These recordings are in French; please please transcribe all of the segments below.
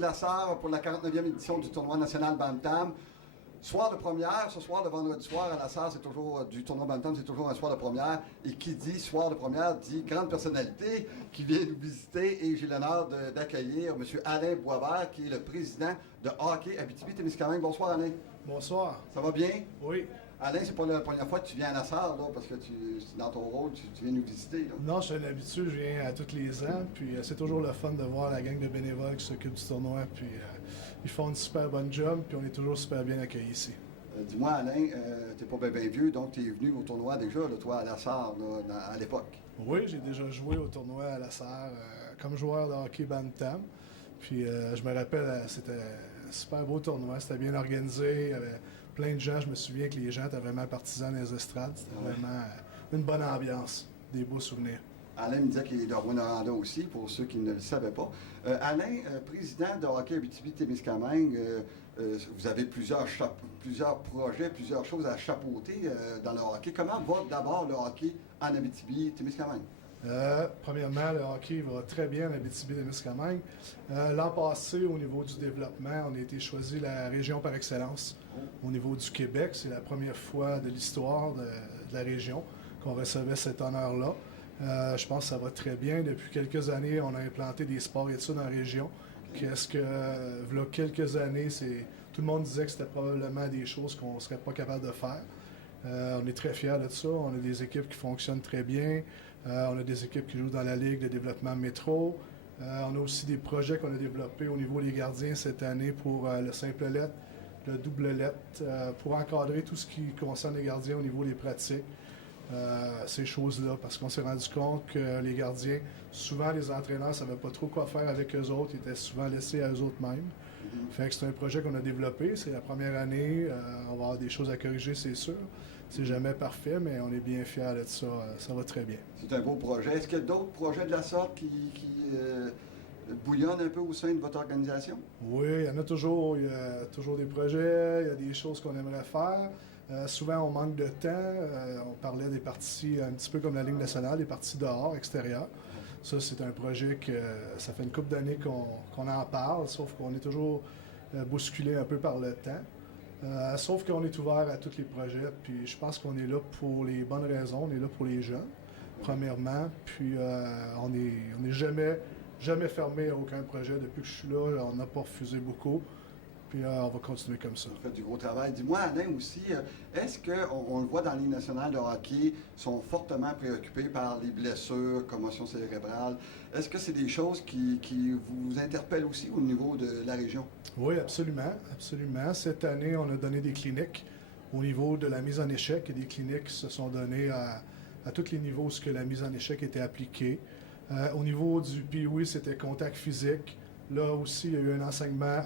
de la Sarre pour la 49e édition du tournoi national Bantam. Soir de première, ce soir, le vendredi soir, à la Sarre, c'est toujours du tournoi Bantam, c'est toujours un soir de première. Et qui dit soir de première dit grande personnalité qui vient nous visiter. Et j'ai l'honneur d'accueillir M. Alain Boisvert, qui est le président de Hockey Abitibi-Témiscamingue. Bonsoir, Alain. Bonsoir. Ça va bien? Oui. Alain, c'est pas la première fois que tu viens à la Sarre, là, parce que dans ton rôle, tu viens nous visiter. Là. Non, je suis un habitué, je viens à tous les ans. Puis c'est toujours le fun de voir la gang de bénévoles qui s'occupe du tournoi. Puis ils font une super bonne job, puis on est toujours super bien accueillis ici. Dis-moi, Alain, t'es pas bien vieux, donc tu es venu au tournoi déjà, là, toi, à la Sarre, à l'époque. Oui, j'ai déjà joué au tournoi à la Sarre comme joueur de hockey Bantam. Puis je me rappelle, c'était un super beau tournoi, c'était bien organisé, il y avait plein de gens. Je me souviens que les gens étaient vraiment partisans des estrades. C'était vraiment une bonne ambiance, des beaux souvenirs. Alain me disait qu'il est de Rwanda aussi, pour ceux qui ne le savaient pas. Alain, président de Hockey Abitibi-Témiscamingue, vous avez plusieurs projets, plusieurs choses à chapeauter dans le hockey. Comment va d'abord le hockey en Abitibi-Témiscamingue? Premièrement, le hockey va très bien en Abitibi-Témiscamingue. L'an passé, au niveau du développement, on a été choisi la région par excellence au niveau du Québec. C'est la première fois de l'histoire de la région qu'on recevait cet honneur-là. Je pense que ça va très bien. Depuis quelques années, on a implanté des sports-études en région. Qu'est-ce que, là, quelques années, tout le monde disait que c'était probablement des choses qu'on ne serait pas capable de faire. On est très fiers de ça. On a des équipes qui fonctionnent très bien. On a des équipes qui jouent dans la Ligue de développement métro. On a aussi des projets qu'on a développés au niveau des gardiens cette année pour le simple lettre, le double lettre, pour encadrer tout ce qui concerne les gardiens au niveau des pratiques. Ces choses-là, parce qu'on s'est rendu compte que les gardiens, souvent les entraîneurs ne savaient pas trop quoi faire avec eux autres, ils étaient souvent laissés à eux autres mêmes. Fait que c'est un projet qu'on a développé, c'est la première année, on va avoir des choses à corriger, c'est sûr. C'est jamais parfait, mais on est bien fiers de ça, ça va très bien. C'est un beau projet. Est-ce qu'il y a d'autres projets de la sorte qui bouillonnent un peu au sein de votre organisation? Oui, il y en a toujours. Il y a toujours des projets, il y a des choses qu'on aimerait faire. Souvent, on manque de temps. On parlait des parties un petit peu comme la Ligue nationale, des parties dehors, extérieures. Ça, c'est un projet que ça fait une couple d'années qu'on en parle, sauf qu'on est toujours bousculé un peu par le temps. Sauf qu'on est ouvert à tous les projets, puis je pense qu'on est là pour les bonnes raisons. On est là pour les jeunes, premièrement, puis on n'est jamais fermé à aucun projet. Depuis que je suis là, on n'a pas refusé beaucoup. Puis on va continuer comme ça. Vous faites du gros travail. Dis-moi, Alain, aussi, est-ce qu'on le voit dans la Ligue nationale de hockey, sont fortement préoccupés par les blessures, commotions cérébrales. Est-ce que c'est des choses qui vous interpellent aussi au niveau de la région? Oui, absolument, absolument. Cette année, on a donné des cliniques au niveau de la mise en échec et des cliniques qui se sont données à tous les niveaux où la mise en échec était appliquée. Au niveau du PIOI, c'était contact physique. Là aussi, il y a eu un enseignement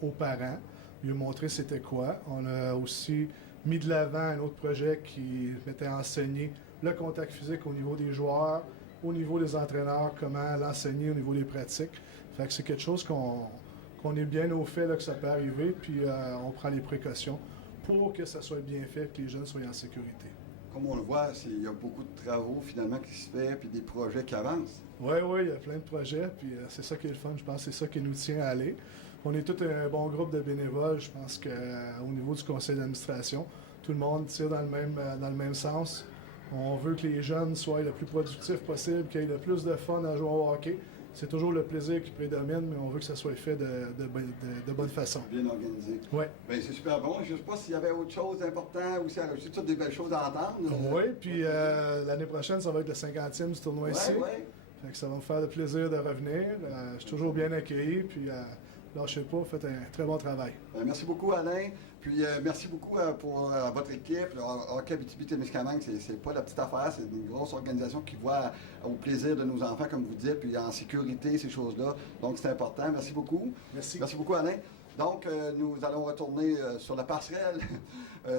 aux parents. Il a montré c'était quoi. On a aussi mis de l'avant un autre projet qui mettait à enseigner le contact physique au niveau des joueurs, au niveau des entraîneurs, comment l'enseigner au niveau des pratiques. Fait que c'est quelque chose qu'on est bien au fait là, que ça peut arriver, puis on prend les précautions pour que ça soit bien fait, que les jeunes soient en sécurité. Comme on le voit, il y a beaucoup de travaux finalement qui se font, puis des projets qui avancent. Oui, il y a plein de projets, puis c'est ça qui est le fun, je pense, c'est ça qui nous tient à aller. On est tout un bon groupe de bénévoles, je pense qu'au niveau du conseil d'administration, tout le monde tire dans le même sens. On veut que les jeunes soient le plus productifs possible, qu'ils aient le plus de fun à jouer au hockey. C'est toujours le plaisir qui prédomine, mais on veut que ça soit fait de bonne façon. Bien organisé. Oui. Bien, c'est super bon. Je ne sais pas s'il y avait autre chose d'important ou si c'est toutes des belles choses à entendre. Oui, puis l'année prochaine, ça va être le 50e du tournoi ici. Oui. Fait que ça va me faire le plaisir de revenir. Je suis toujours bien accueilli, puis lâchez pas, faites un très bon travail. Merci beaucoup, Alain. Puis merci beaucoup pour votre équipe. Le Hockey Abitibi-Témiscamingue, c'est pas la petite affaire, c'est une grosse organisation qui voit au plaisir de nos enfants, comme vous dites, puis en sécurité, ces choses-là. Donc c'est important. Merci beaucoup. Merci. Merci beaucoup, Alain. Donc, nous allons retourner sur la passerelle.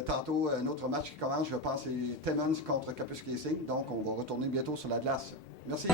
Tantôt, un autre match qui commence, je pense, c'est Timmins contre Capus Racing. Donc, on va retourner bientôt sur la glace. Merci.